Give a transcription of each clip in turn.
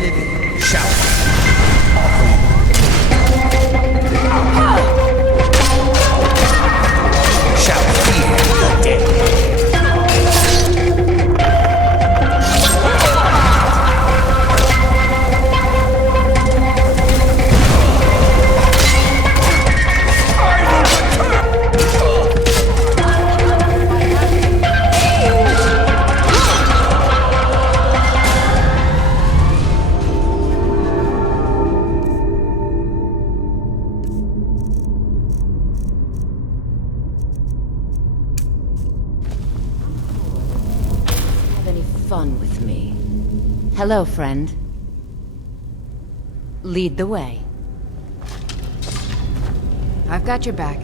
living shall fear the dead. Fun with me. Hello, friend. Lead the way. I've got your back.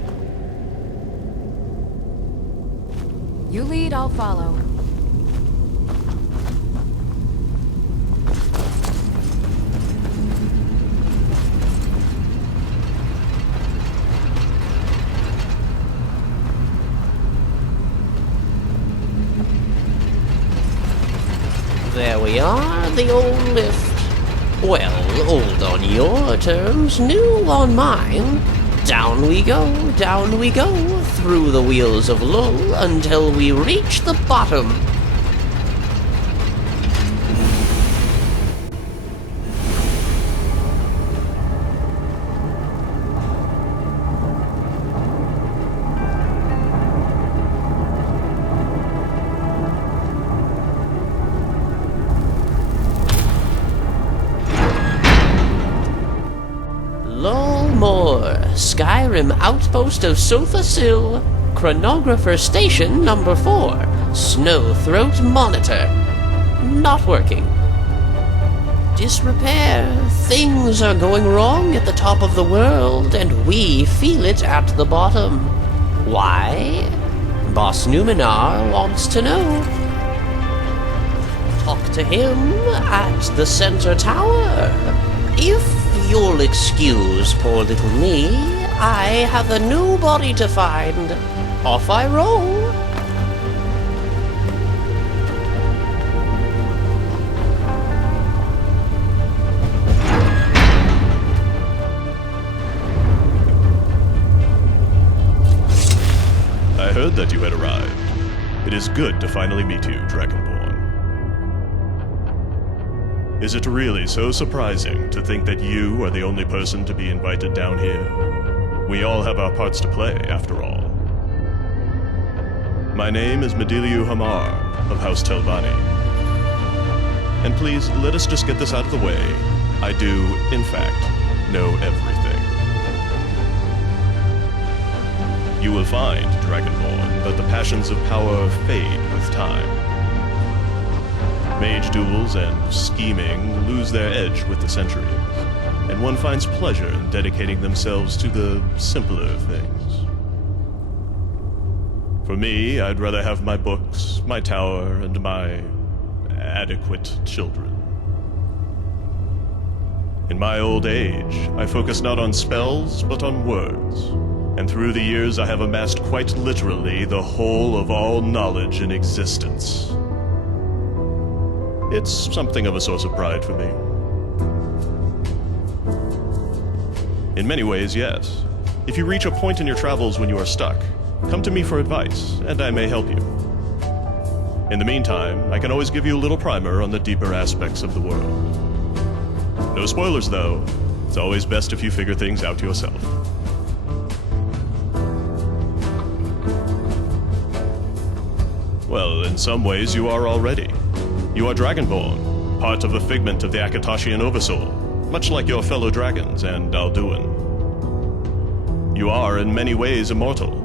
You lead, I'll follow. There we are, the old lift. Well, old on your terms, new on mine. Down we go, through the wheels of Lull until we reach the bottom. Skyrim Outpost of Sofasil, Chronographer Station number 4, Snowthroat Monitor. Not working. Disrepair. Things are going wrong at the top of the world, and we feel it at the bottom. Why? Boss Numenor wants to know. Talk to him at the center tower. If you'll excuse poor little me, I have a new body to find. Off I roll. I heard that you had arrived. It is good to finally meet you, Dragonborn. Is it really so surprising to think that you are the only person to be invited down here? We all have our parts to play, after all. My name is Mediliu Hamar, of House Telvanni. And please, let us just get this out of the way. I do, in fact, know everything. You will find, Dragonborn, that the passions of power fade with time. Mage duels and scheming lose their edge with the centuries, and one finds pleasure in dedicating themselves to the simpler things. For me, I'd rather have my books, my tower, and my adequate children. In my old age, I focus not on spells, but on words, and through the years I have amassed quite literally the whole of all knowledge in existence. It's something of a source of pride for me. In many ways, yes. If you reach a point in your travels when you are stuck, come to me for advice, and I may help you. In the meantime, I can always give you a little primer on the deeper aspects of the world. No spoilers, though. It's always best if you figure things out yourself. Well, in some ways you are already. You are Dragonborn, part of a figment of the Akatashian Oversoul, much like your fellow dragons and Alduin. You are in many ways immortal,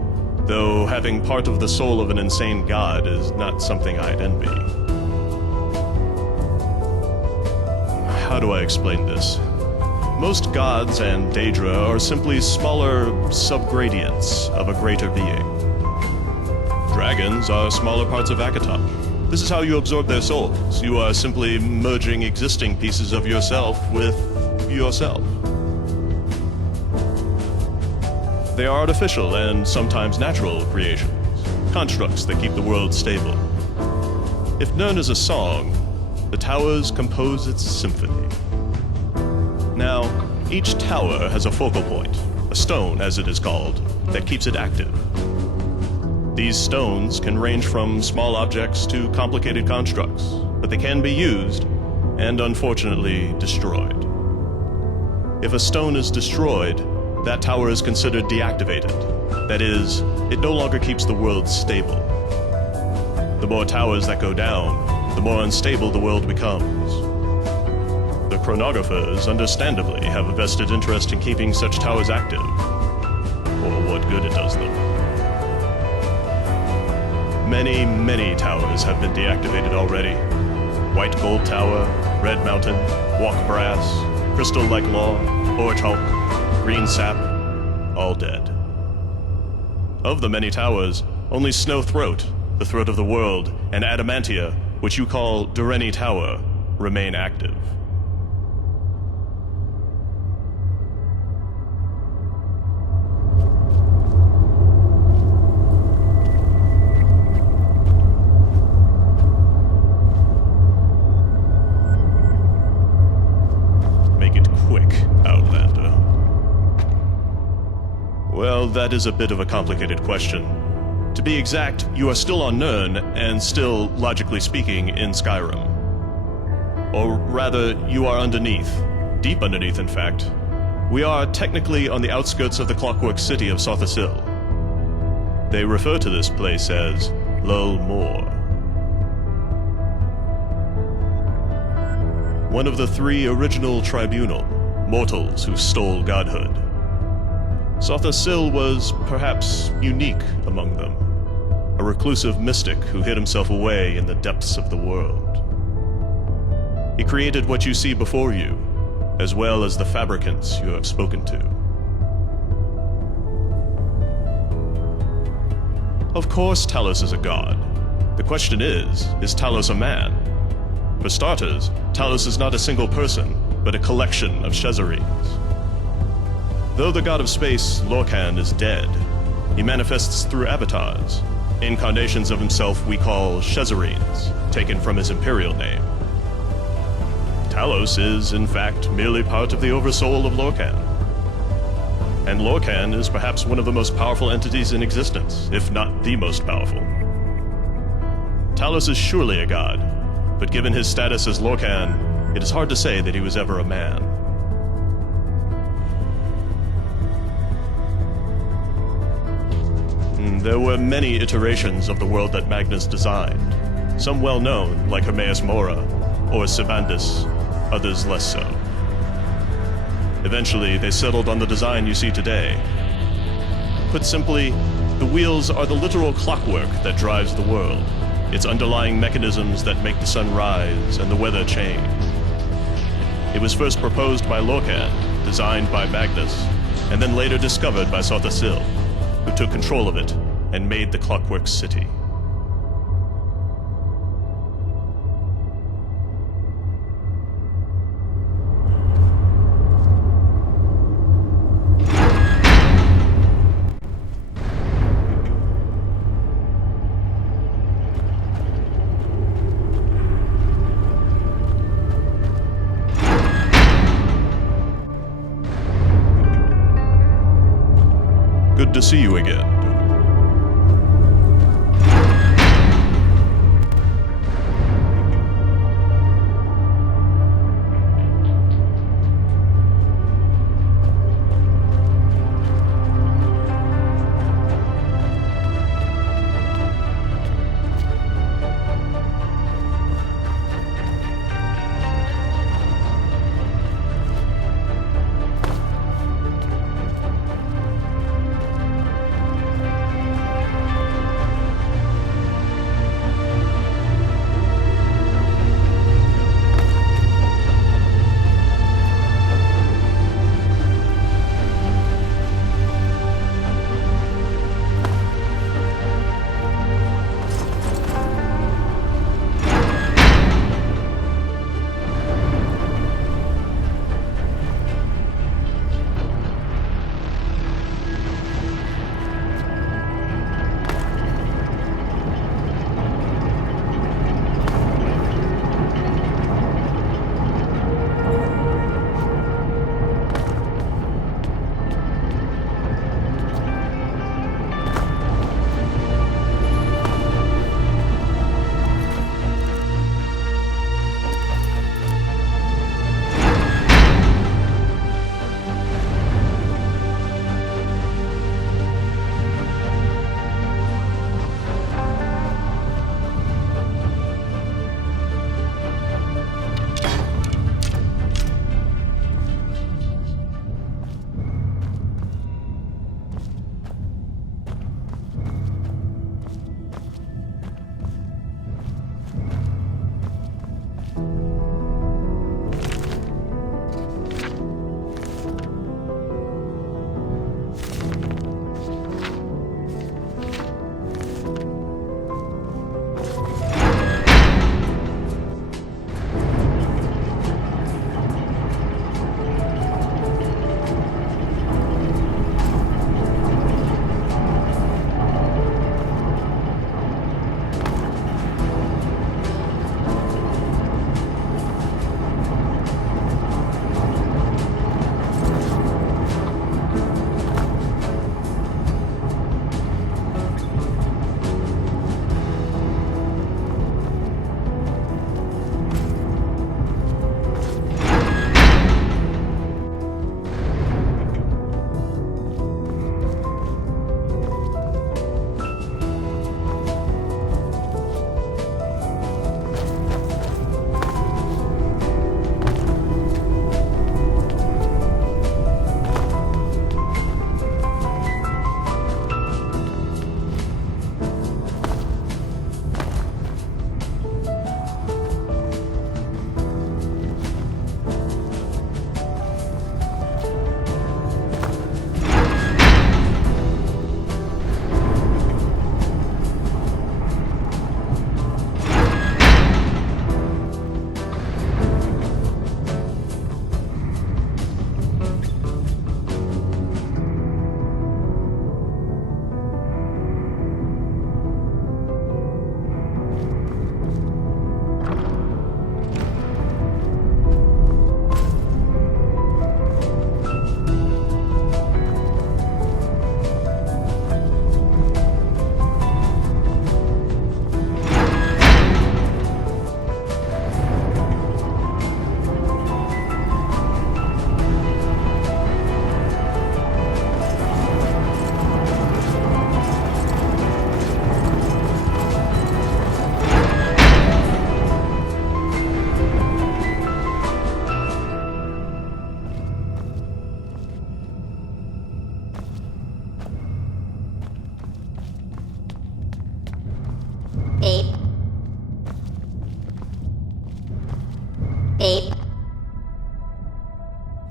though having part of the soul of an insane god is not something I'd envy. How do I explain this? Most gods and Daedra are simply smaller subgradients of a greater being. Dragons are smaller parts of Akatosh. This is how you absorb their souls. You are simply merging existing pieces of yourself with yourself. They are artificial and sometimes natural creations, constructs that keep the world stable. If known as a song, the towers compose its symphony. Now, each tower has a focal point, a stone as it is called, that keeps it active. These stones can range from small objects to complicated constructs, but they can be used and unfortunately destroyed. If a stone is destroyed, that tower is considered deactivated. That is, it no longer keeps the world stable. The more towers that go down, the more unstable the world becomes. The chronographers, understandably, have a vested interest in keeping such towers active, for what good it does them. Many, many towers have been deactivated already. White Gold Tower, Red Mountain, Walk Brass, Crystal Like Law, Orange Hulk, Green Sap, all dead. Of the many towers, only Snow Throat, the Throat of the World, and Adamantia, which you call Dureni Tower, remain active. Well, that is a bit of a complicated question. To be exact, you are still on Nirn, and still, logically speaking, in Skyrim. Or rather, you are underneath. Deep underneath, in fact. We are technically on the outskirts of the clockwork city of Sothasil. They refer to this place as Lul Mor. One of the three original tribunal, mortals who stole godhood. Sothasil was perhaps unique among them, a reclusive mystic who hid himself away in the depths of the world. He created what you see before you, as well as the fabricants you have spoken to. Of course Talos is a god. The question is Talos a man? For starters, Talos is not a single person, but a collection of Shezarines. Though the god of space, Lorcan, is dead, he manifests through avatars, incarnations of himself we call Shezarines, taken from his imperial name. Talos is, in fact, merely part of the oversoul of Lorcan. And Lorcan is perhaps one of the most powerful entities in existence, if not the most powerful. Talos is surely a god, but given his status as Lorcan, it is hard to say that he was ever a man. There were many iterations of the world that Magnus designed, some well-known, like Hermaeus Mora, or Sibandus, others less so. Eventually, they settled on the design you see today. Put simply, the wheels are the literal clockwork that drives the world, its underlying mechanisms that make the sun rise and the weather change. It was first proposed by Lorcan, designed by Magnus, and then later discovered by Sothasil, who took control of it and made the Clockwork City. Good to see you again.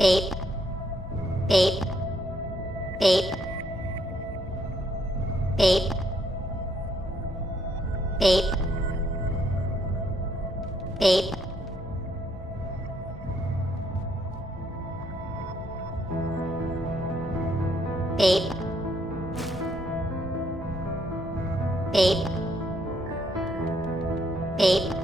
Beep. Beep. Beep. Beep. Beep. Beep. Beep. Beep. Beep.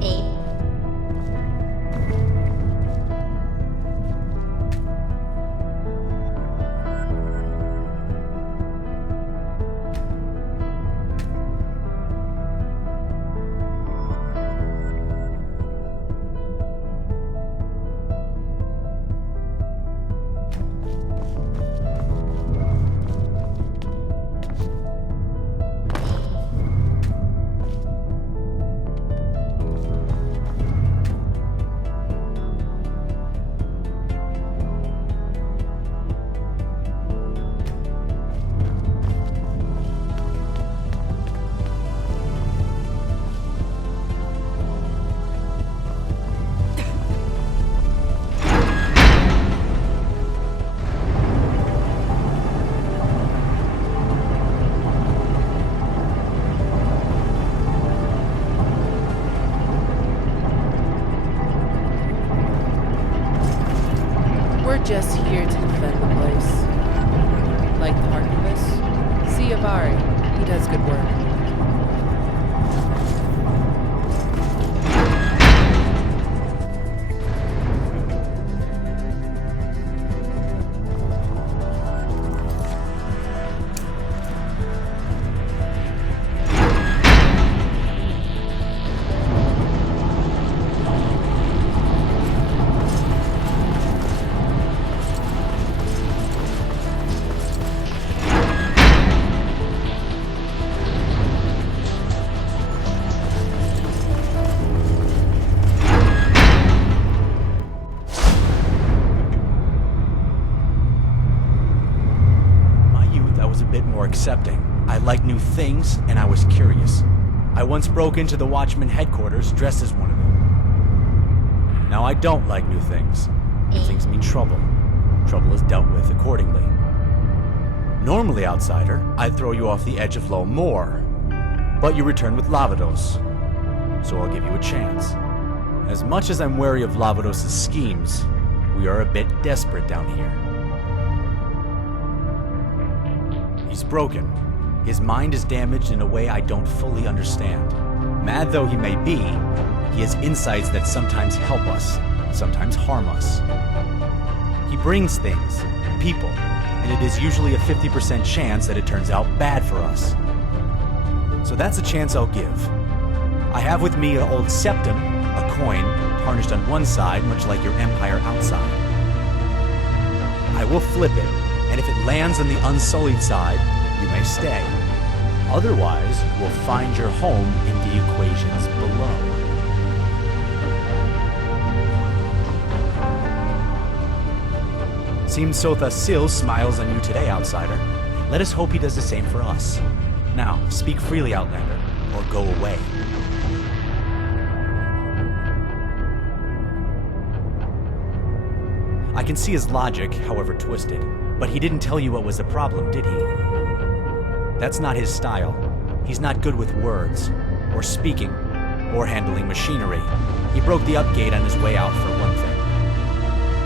Beep. We're just here to defend the place. Like the archivist, see Avari. He does good work. Accepting. I liked new things, and I was curious. I once broke into the Watchman headquarters dressed as one of them. Now I don't like new things. New things mean trouble. Trouble is dealt with accordingly. Normally, outsider, I'd throw you off the edge of low more. But you return with Lavados. So I'll give you a chance. As much as I'm wary of Lavados' schemes, we are a bit desperate down here. He's broken. His mind is damaged in a way I don't fully understand. Mad though he may be, he has insights that sometimes help us, sometimes harm us. He brings things, people, and it is usually a 50% chance that it turns out bad for us. So that's a chance I'll give. I have with me an old septum, a coin, tarnished on one side, much like your empire outside. I will flip it, and if it lands on the unsullied side, you may stay. Otherwise, you will find your home in the equations below. Seems Sotha Sil smiles on you today, outsider. Let us hope he does the same for us. Now, speak freely, Outlander, or go away. I can see his logic, however twisted, but he didn't tell you what was the problem, did he? That's not his style. He's not good with words, or speaking, or handling machinery. He broke the upgate on his way out, for one thing.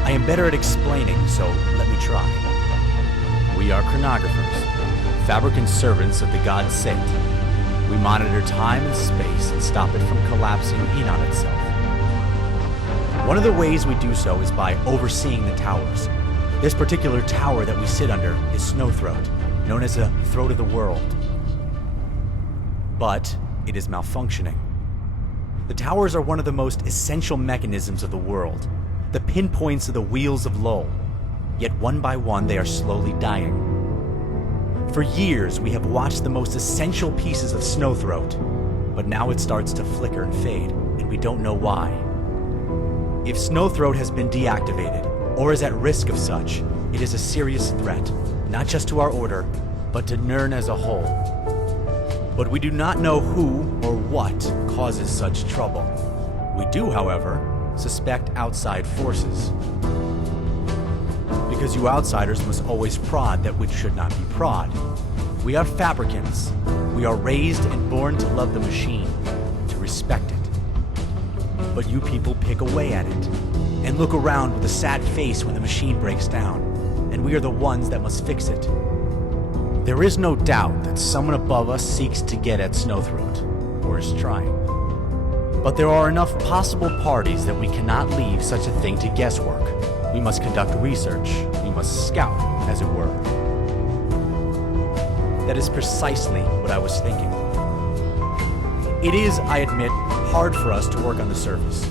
I am better at explaining, so let me try. We are chronographers, fabricant servants of the god Set. We monitor time and space and stop it from collapsing in on itself. One of the ways we do so is by overseeing the towers. This particular tower that we sit under is Snowthroat, known as the Throat of the World. But it is malfunctioning. The towers are one of the most essential mechanisms of the world, the pinpoints of the wheels of Lowell. Yet one by one they are slowly dying. For years we have watched the most essential pieces of Snowthroat, but now it starts to flicker and fade, and we don't know why. If Snowthroat has been deactivated, or is at risk of such, it is a serious threat, not just to our order, but to Nirn as a whole. But we do not know who or what causes such trouble. We do, however, suspect outside forces. Because you outsiders must always prod that which should not be prod. We are fabricants. We are raised and born to love the machine, to respect it. But you people pick away at it, and look around with a sad face when the machine breaks down, and we are the ones that must fix it. There is no doubt that someone above us seeks to get at Snowthroat, or is trying. But there are enough possible parties that we cannot leave such a thing to guesswork. We must conduct research. We must scout, as it were. That is precisely what I was thinking. It is, I admit, hard for us to work on the surface.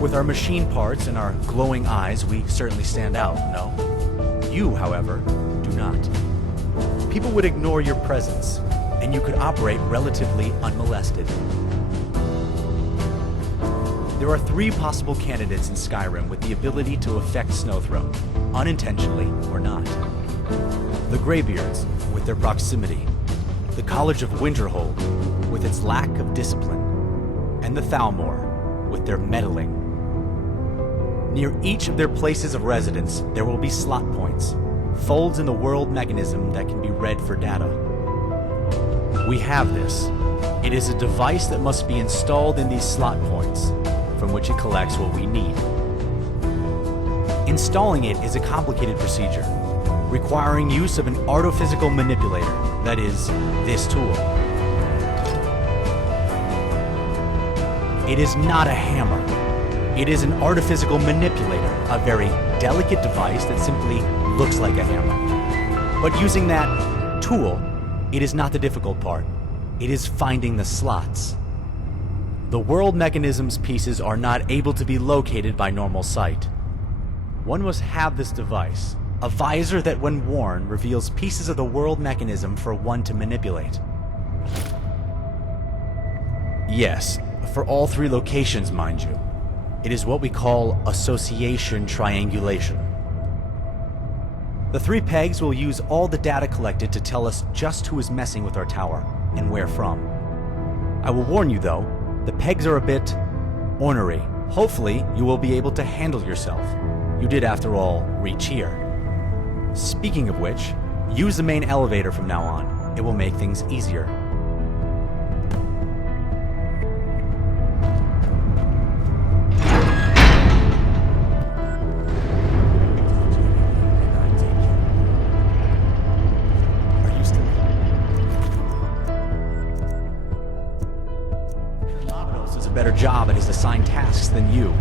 With our machine parts and our glowing eyes, we certainly stand out, no? You, however, do not. People would ignore your presence, and you could operate relatively unmolested. There are 3 possible candidates in Skyrim with the ability to affect Snowthroat, unintentionally or not. The Greybeards, with their proximity, the College of Winterhold, with its lack of discipline, and the Thalmor, with their meddling. Near each of their places of residence, there will be slot points, folds in the world mechanism that can be read for data. We have this. It is a device that must be installed in these slot points, from which it collects what we need. Installing it is a complicated procedure, requiring use of an artophysical manipulator, that is, this tool. It is not a hammer. It is an artophysical manipulator, a very delicate device that simply looks like a hammer. But using that tool, it is not the difficult part. It is finding the slots. The world mechanism's pieces are not able to be located by normal sight. One must have this device, a visor that when worn reveals pieces of the world mechanism for one to manipulate. Yes, for all 3 locations, mind you. It is what we call association triangulation. The 3 pegs will use all the data collected to tell us just who is messing with our tower, and where from. I will warn you though, the pegs are a bit ornery. Hopefully, you will be able to handle yourself. You did, after all, reach here. Speaking of which, use the main elevator from now on. It will make things easier. Are you still here? Labados does a better job at his assigned tasks than you.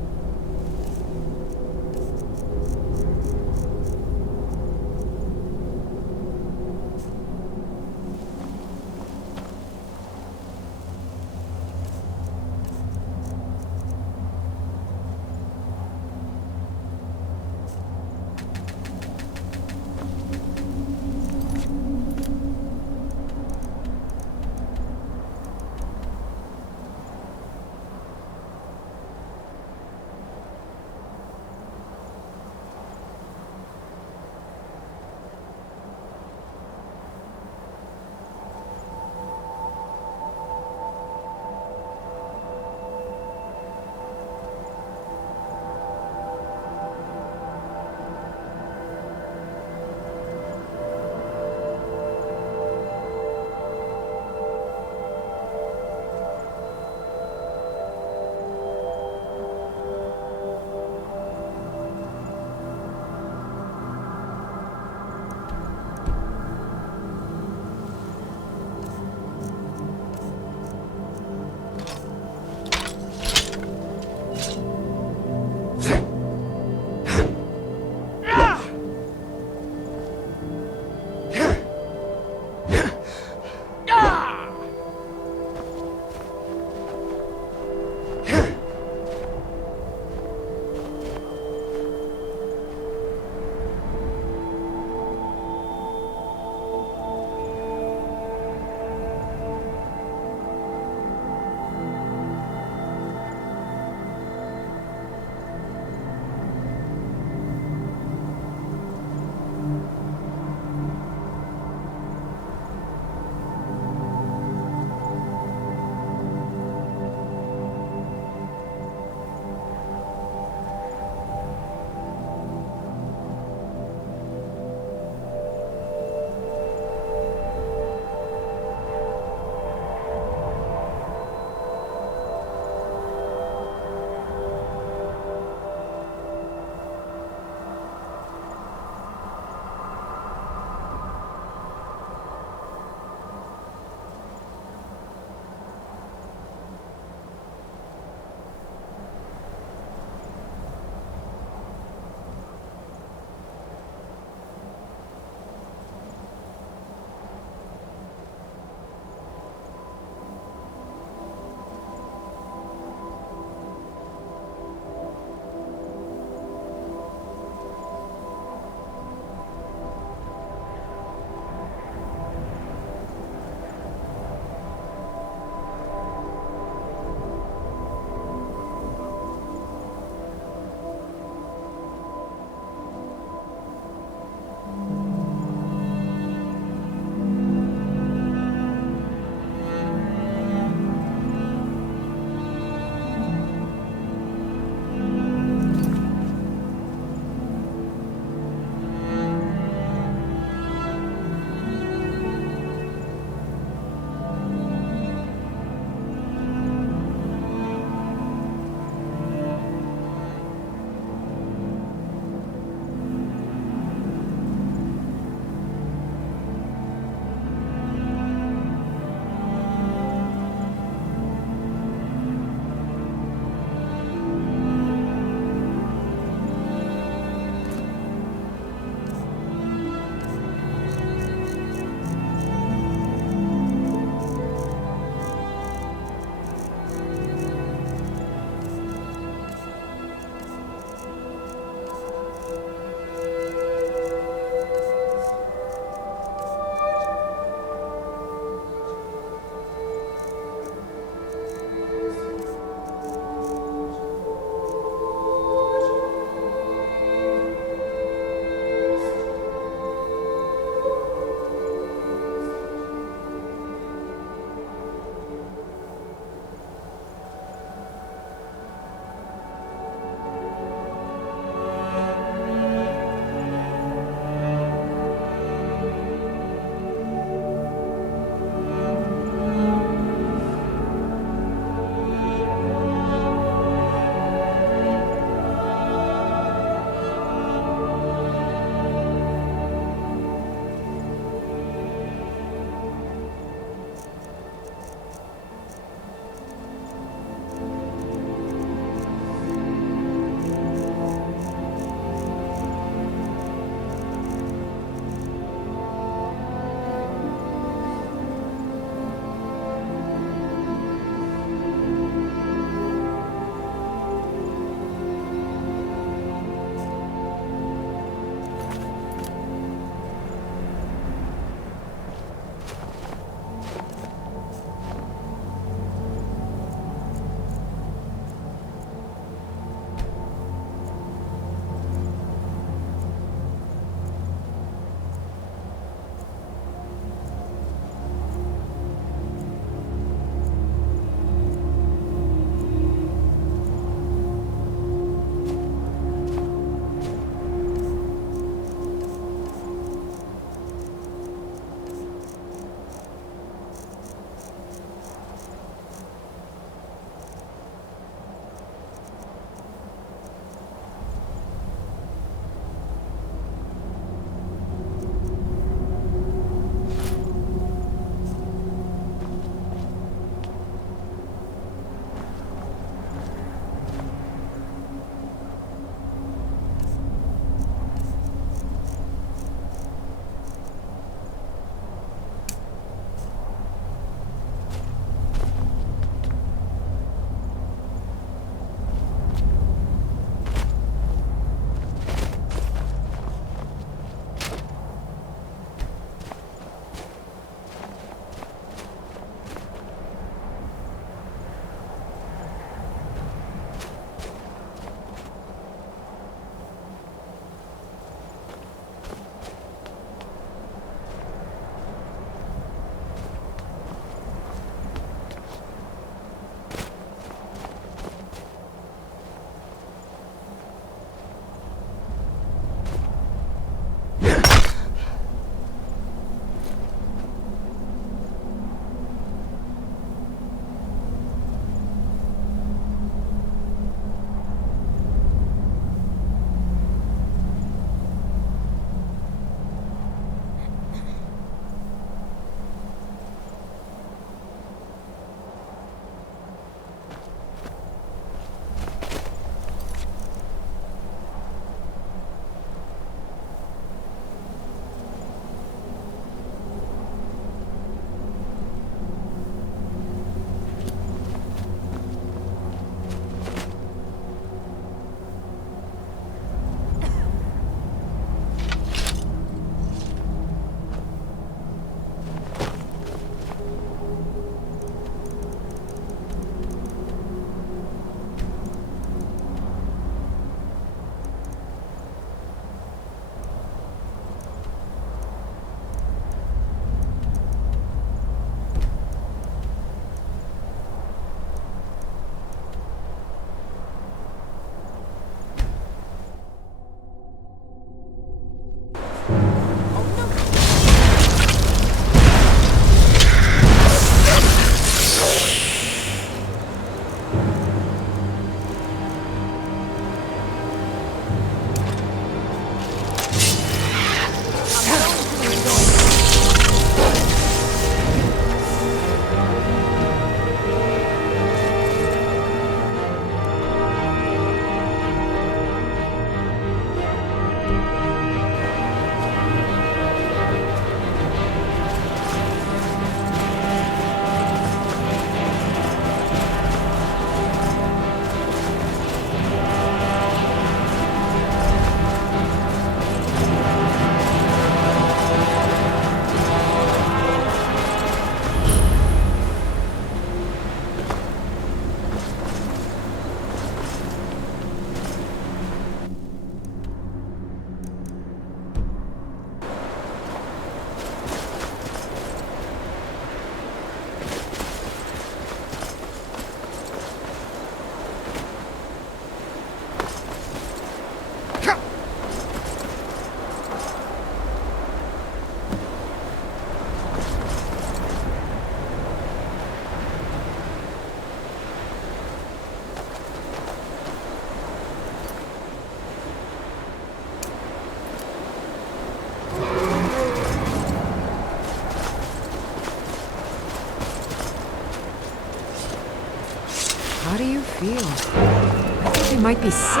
I think he might be sick.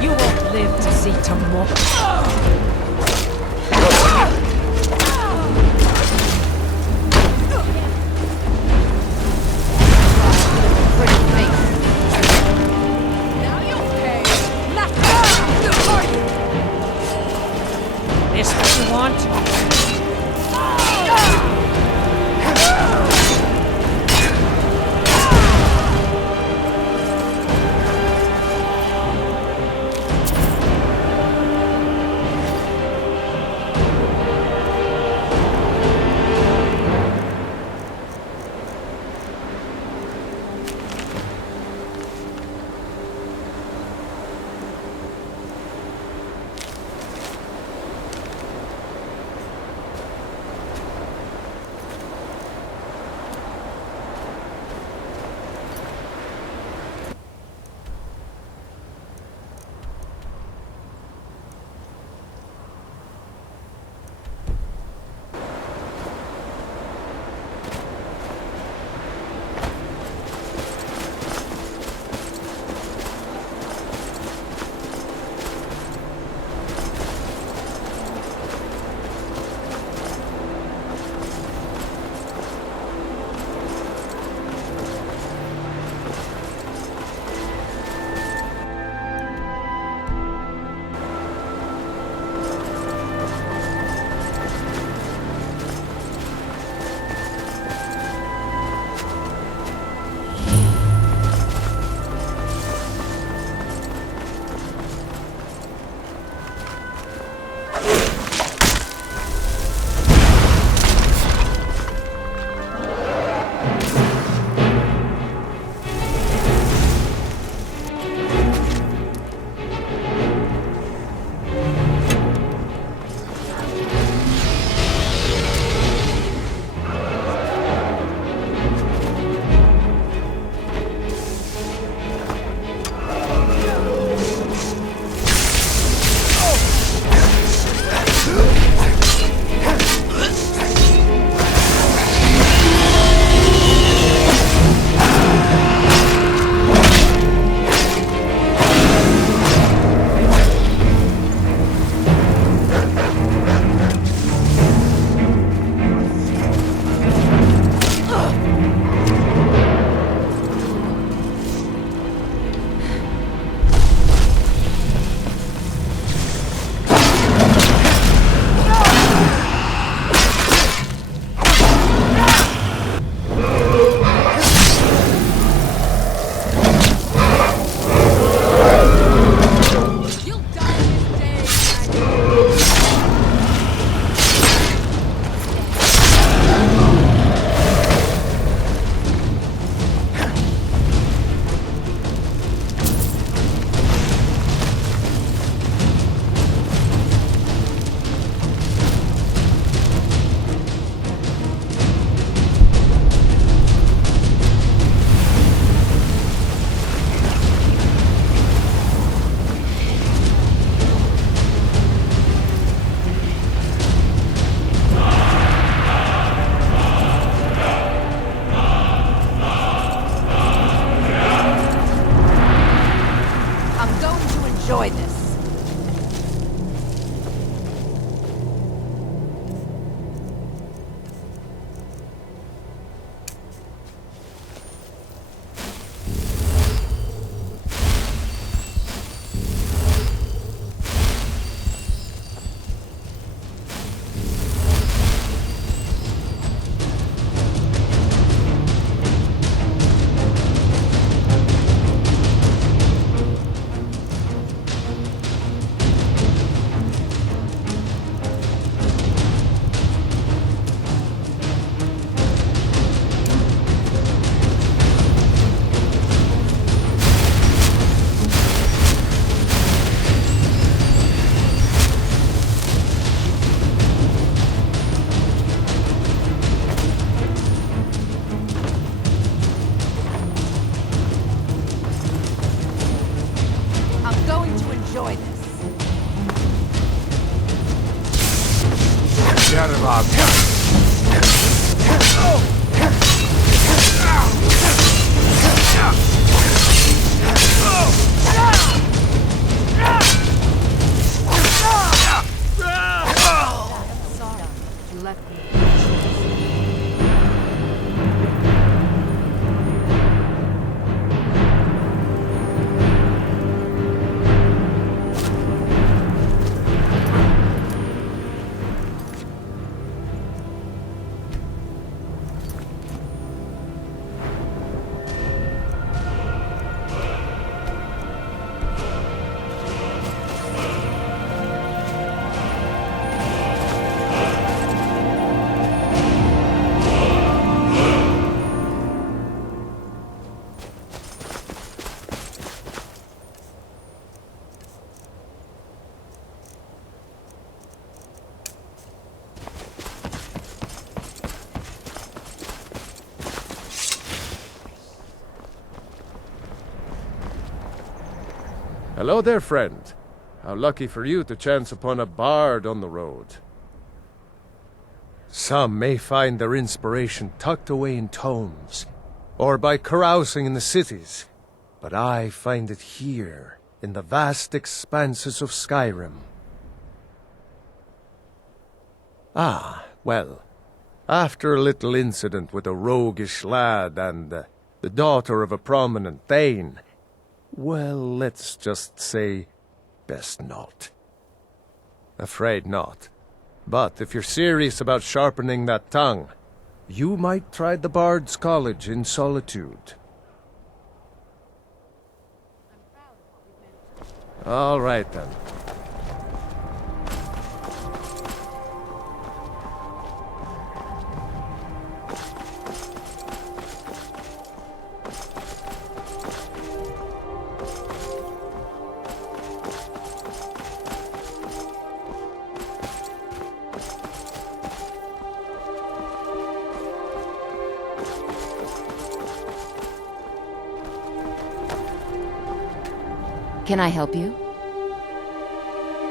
You won't live to see tomorrow. You left me. Hello there, friend. How lucky for you to chance upon a bard on the road. Some may find their inspiration tucked away in tomes, or by carousing in the cities, but I find it here, in the vast expanses of Skyrim. Ah, well, after a little incident with a roguish lad and the daughter of a prominent Thane, well, let's just say, best not. Afraid not. But if you're serious about sharpening that tongue, you might try the Bard's College in Solitude. All right, then. Can I help you?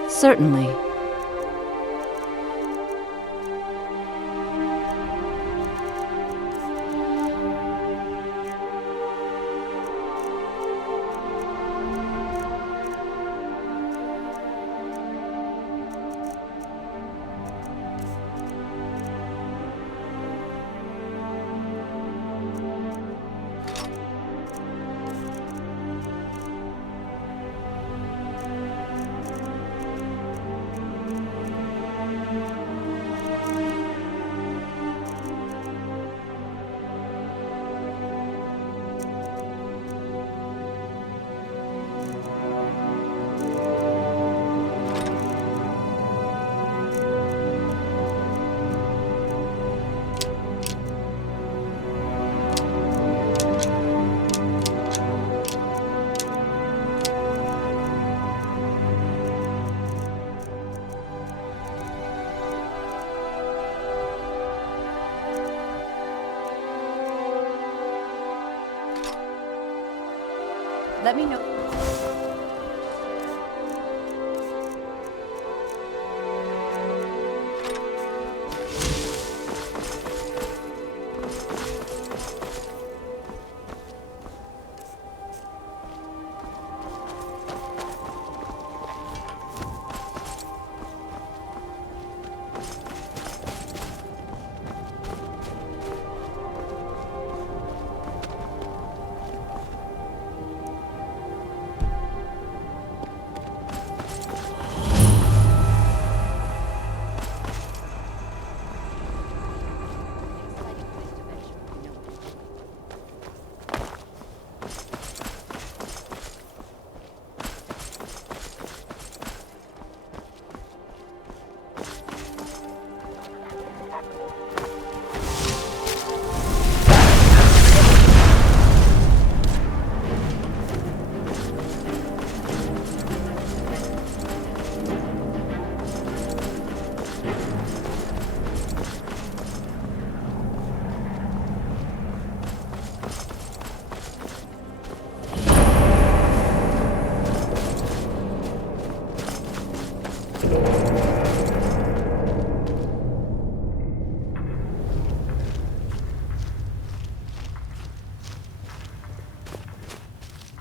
Certainly. Let me know.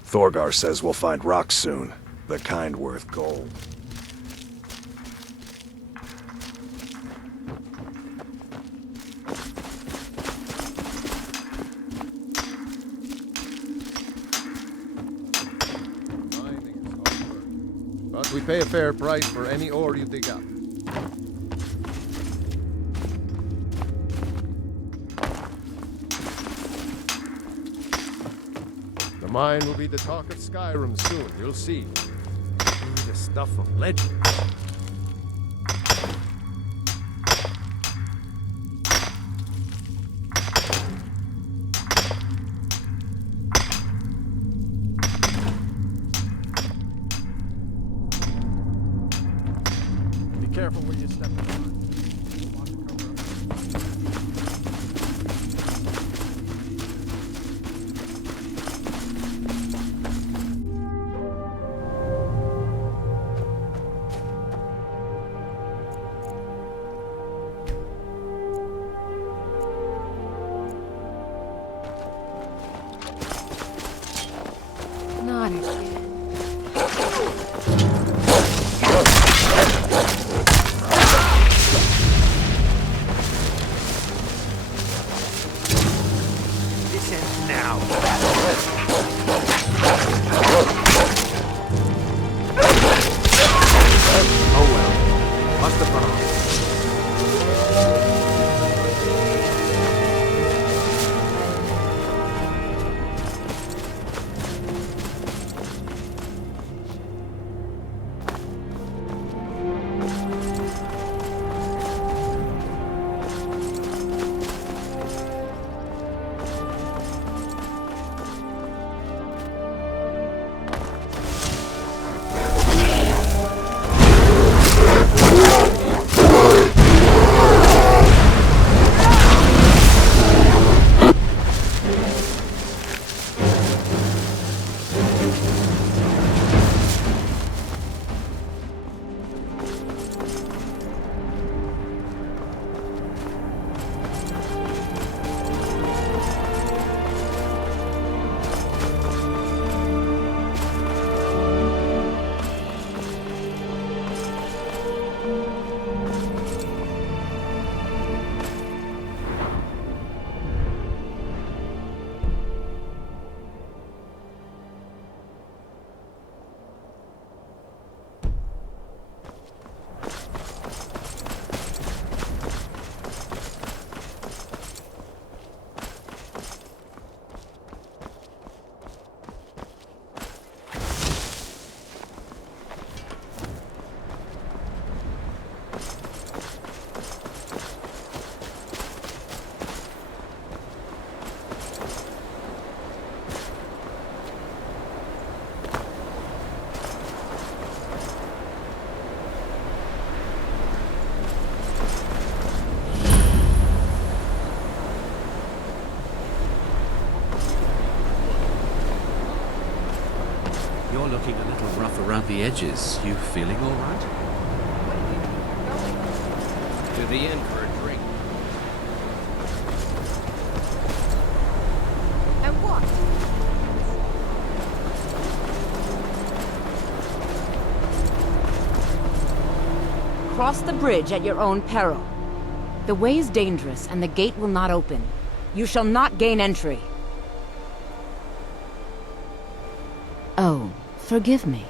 Thorgar says we'll find rocks soon. The kind worth gold. Mining is hard work, but we pay a fair price for any ore you dig up. The mine will be the talk of Skyrim soon, you'll see. The stuff of legend. Be careful where you step in. Not again. This ends now. Oh well. Must have run off. You're looking a little rough around the edges. You feeling all right? To the inn for a drink. And what? Cross the bridge at your own peril. The way is dangerous, and the gate will not open. You shall not gain entry. Oh, forgive me.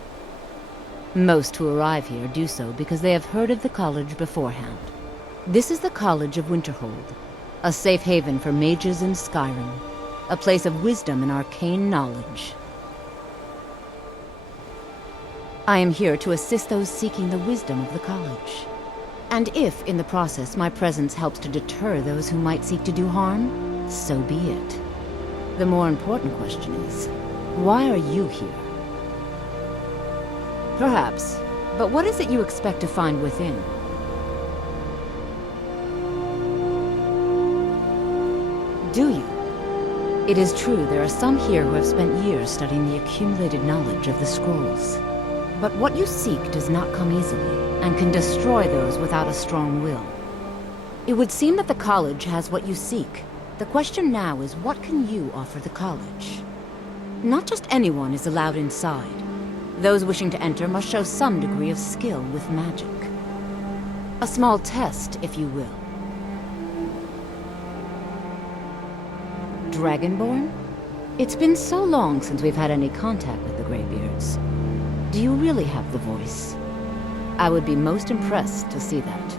Most who arrive here do so because they have heard of the college beforehand. This is the College of Winterhold, a safe haven for mages in Skyrim, a place of wisdom and arcane knowledge. I am here to assist those seeking the wisdom of the college. And if, in the process, my presence helps to deter those who might seek to do harm, so be it. The more important question is, why are you here? Perhaps, but what is it you expect to find within? Do you? It is true there are some here who have spent years studying the accumulated knowledge of the scrolls. But what you seek does not come easily, and can destroy those without a strong will. It would seem that the college has what you seek. The question now is, what can you offer the college? Not just anyone is allowed inside. Those wishing to enter must show some degree of skill with magic. A small test, if you will. Dragonborn? It's been so long since we've had any contact with the Greybeards. Do you really have the voice? I would be most impressed to see that.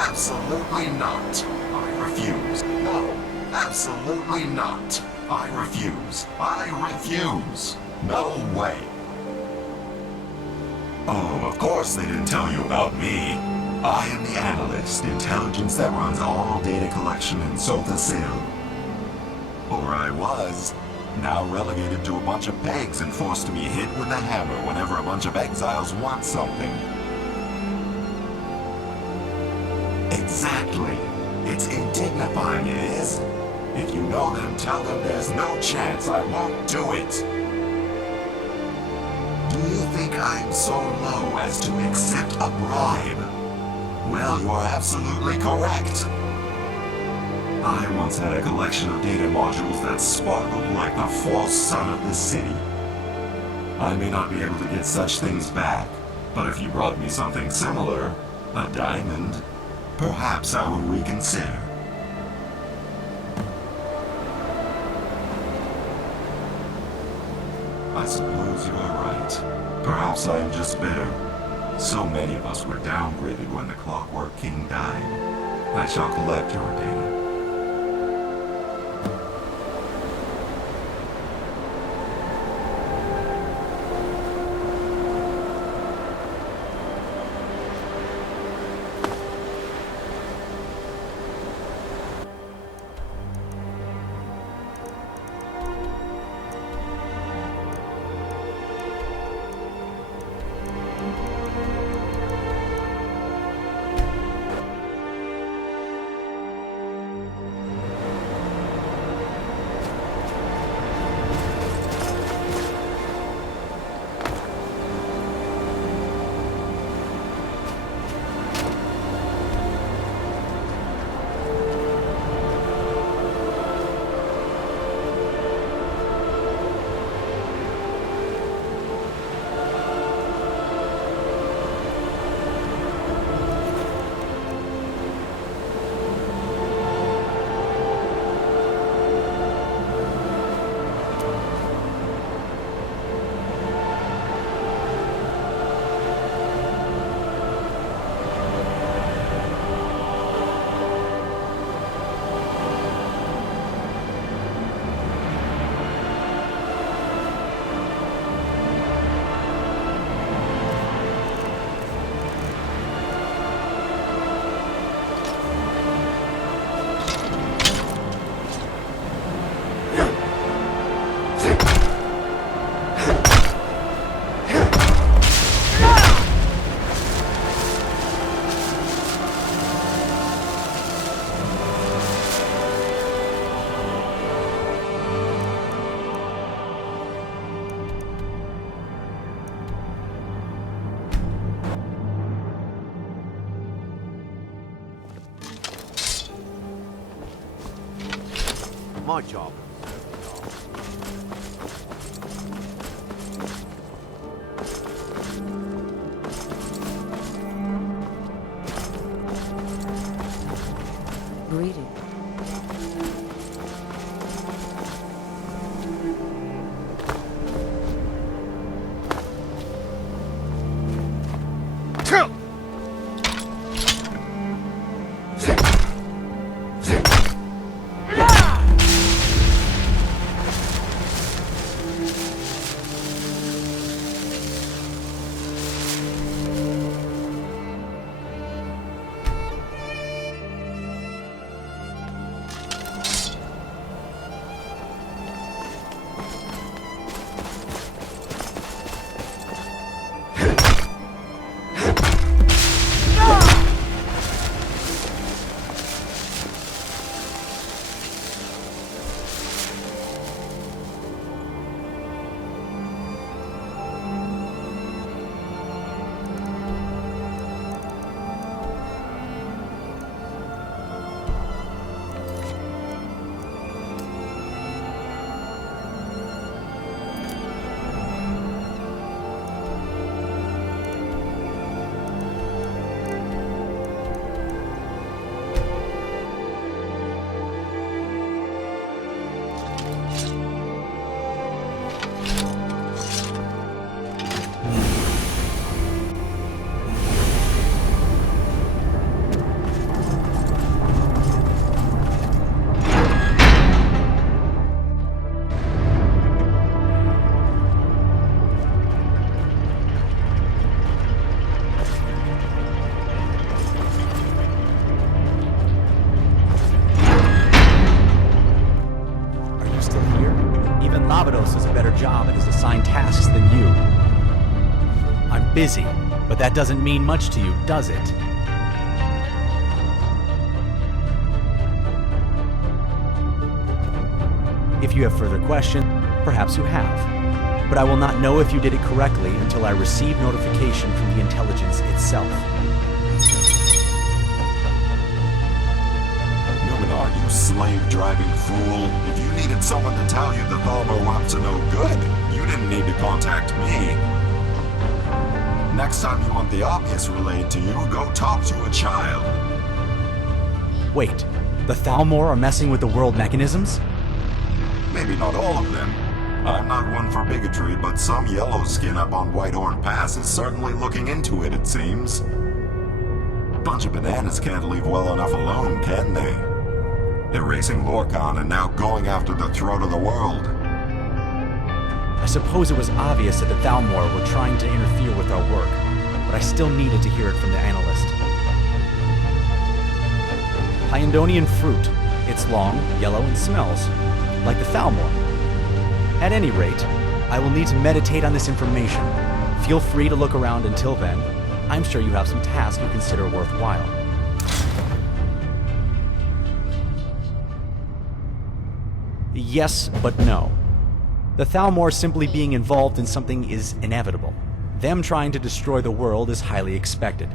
Absolutely not. I refuse. No, absolutely not. I refuse. I refuse. No way. Oh, of course they didn't tell you about me. I am the analyst, intelligence that runs all data collection in Sotasil. Or I was. Now relegated to a bunch of pegs and forced to be hit with a hammer whenever a bunch of exiles want something. Exactly. It's indignifying, it is. If you know them, tell them there's no chance I won't do it. Do you think I'm so low as to accept a bribe? Well, you are absolutely correct. I once had a collection of data modules that sparkled like the false sun of this city. I may not be able to get such things back, but if you brought me something similar, a diamond, perhaps I would reconsider. I suppose you are right. Perhaps I am just bitter. So many of us were downgraded when the Clockwork King died. I shall collect your data. My job. Greeting. tasks than you. I'm busy, but that doesn't mean much to you, does it? If you have further questions, perhaps you have. But I will not know if you did it correctly until I receive notification from the intelligence itself. Numenor, you slave-driving fool. If you needed someone to tell you the Thalmor were up to no good, you didn't need to contact me. Next time you want the obvious relayed to you, go talk to a child. Wait, the Thalmor are messing with the world mechanisms? Maybe not all of them. I'm not one for bigotry, but some yellow skin up on Whitehorn Pass is certainly looking into it, it seems. Bunch of bananas can't leave well enough alone, can they? Erasing Lorcan and now going after the throat of the world. I suppose it was obvious that the Thalmor were trying to interfere with our work, but I still needed to hear it from the analyst. Pyandonian fruit. It's long, yellow, and smells like the Thalmor. At any rate, I will need to meditate on this information. Feel free to look around until then. I'm sure you have some tasks you consider worthwhile. Yes, but no. The Thalmor simply being involved in something is inevitable. Them trying to destroy the world is highly expected.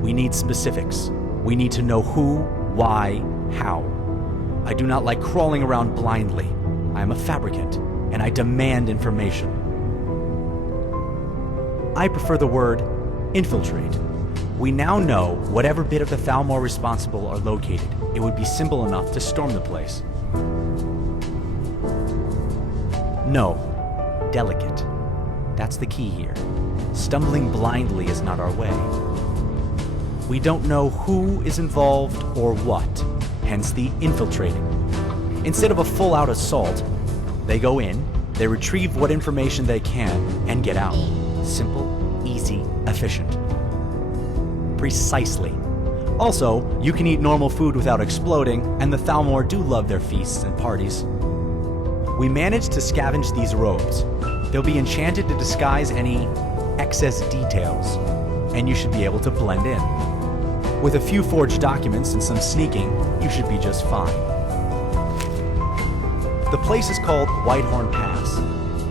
We need specifics. We need to know who, why, how. I do not like crawling around blindly. I am a fabricant, and I demand information. I prefer the word infiltrate. We now know whatever bit of the Thalmor responsible are located. It would be simple enough to storm the place. No, delicate. That's the key here. Stumbling blindly is not our way. We don't know who is involved or what, hence the infiltrating. Instead of a full-out assault, they go in, they retrieve what information they can, and get out. Simple, easy, efficient. Precisely. Also, you can eat normal food without exploding, and the Thalmor do love their feasts and parties. We managed to scavenge these robes. They'll be enchanted to disguise any excess details, and you should be able to blend in. With a few forged documents and some sneaking, you should be just fine. The place is called Whitehorn Pass.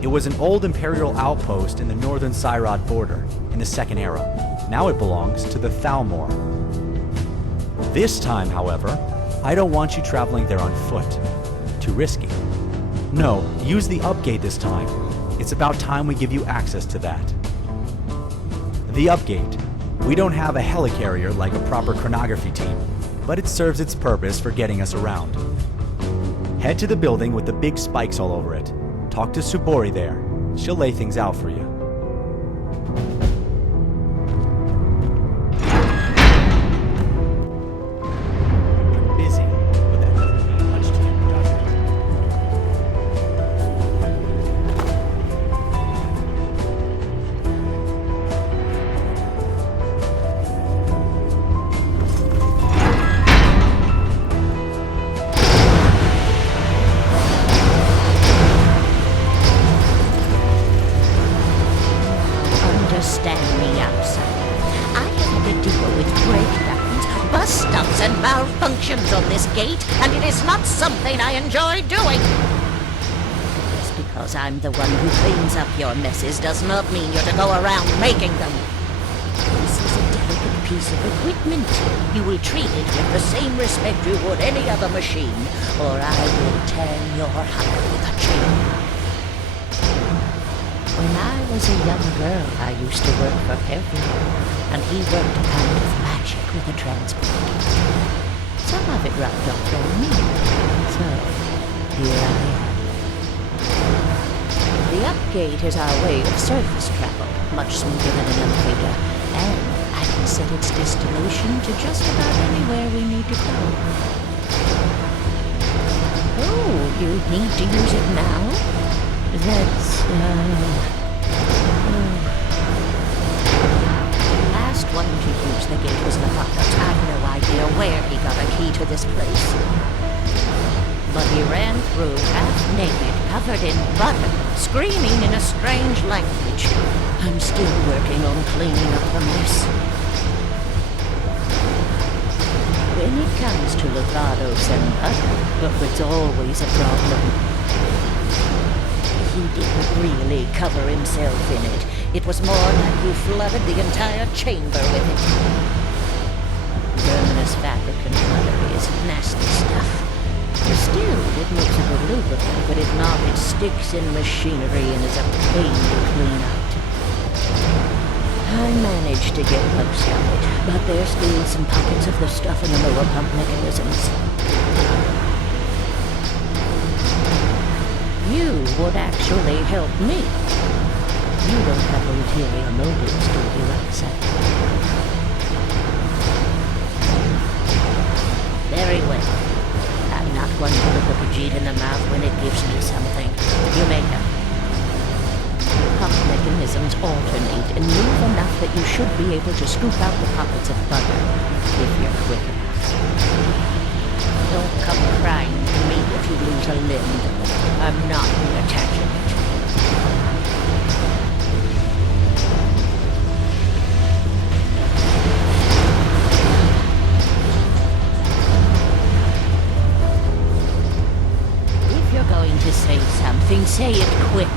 It was an old Imperial outpost in the northern Cyrod border in the Second Era. Now it belongs to the Thalmor. This time, however, I don't want you traveling there on foot. Too risky. No, use the upgate this time. It's about time we give you access to that. The upgate. We don't have a helicarrier like a proper chronography team, but it serves its purpose for getting us around. Head to the building with the big spikes all over it. Talk to Subori there. She'll lay things out for you. I'm busy, but that doesn't mean much to you, does it? Understand me, Absent. I have had to deal with breakdowns, bust-ups, and malfunctions on this gate, and it is not something I enjoy doing. Just because I'm the one who cleans up your messes does not mean you're to go around making them. This is a delicate piece of equipment. You will treat it with the same respect you would any other machine, or I will turn your heart with a chain. When I was a young girl, I used to work for everyone, and he worked a kind of magic with a transport. Some of it rubbed off on me, so here I am. The upgate is our way of surface travel, much smoother than an elevator, and I can set its destination to just about anywhere we need to go. Oh, you need to use it now? That's, the last one to use the gate was Levatos. I've no idea where he got a key to this place. But he ran through half naked, covered in butter, screaming in a strange language. I'm still working on cleaning up the mess. When it comes to Levados and butter, it's always a problem. He didn't really cover himself in it. It was more like he flooded the entire chamber with it. Verminous fabric and butter is nasty stuff. Still, it makes a good lubricant, but if not, it sticks in machinery and is a pain to clean out. I managed to get most of it, but there's still some pockets of the stuff in the lower pump mechanisms. You would actually help me. You don't have ulterior motives, do you, outside? Very well. I'm not going to look a Khajiit in the mouth when it gives me something. You may help. Pump mechanisms alternate and move enough that you should be able to scoop out the pockets of butter, if you're quick enough. Don't come crying to me if you lose a limb. I'm not reattaching it. If you're going to say something, say it quick.